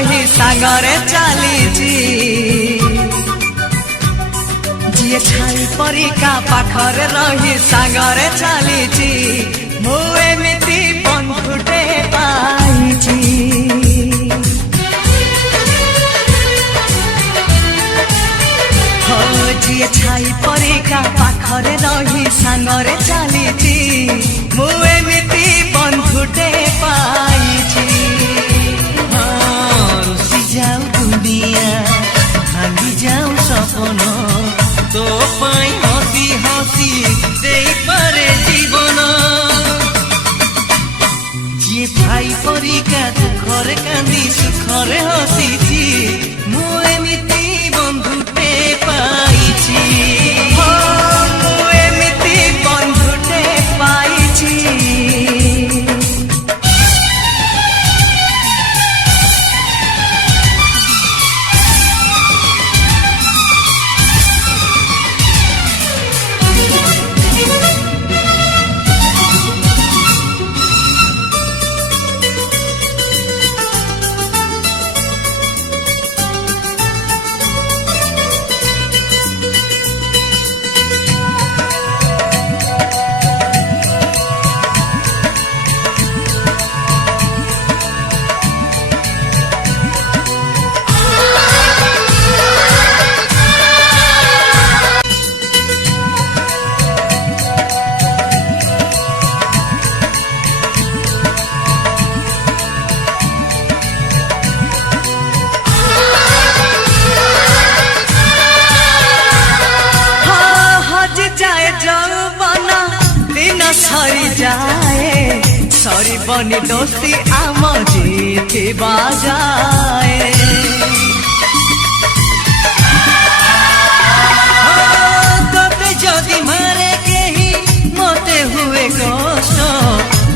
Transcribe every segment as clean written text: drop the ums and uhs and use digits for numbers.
रही सांगरे चलीची जी छाई परिका पाखरे रही सांगरे चलीची मु एमिति बंधुटे पाइची जी छाई परिका पाखरे रही सांगरे चलीची मु एमिति बंधुटे पाइची रुसी जाऊ दुनिया भांगी जाऊ सपन तो पाई हसी हसी देई पारे जीवन जी भाई परिका दुखरे कांदी सुखरे हसीची मु एमिति बंधुटे पाइची मु एमिति बंधुटे पाइची सरी जाए सरी बनी दोस्ती आम जीती बाजाए तोते जदि मारे केही मते हुए कष्ट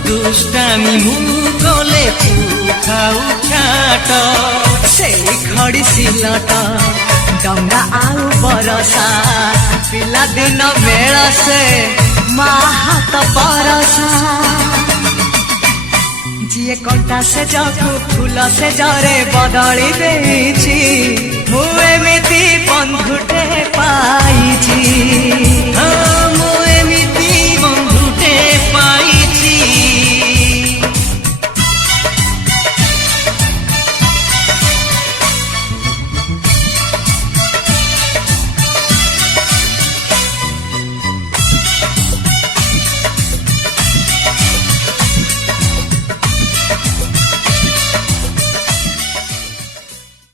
दुष्टामी मुकले खाऊ छाट से खड़ी सिलट डंगा आउ बरसा पिला दिन बेल से हाथ परसा जी कंटा से जगू फूल से जरे बदली देची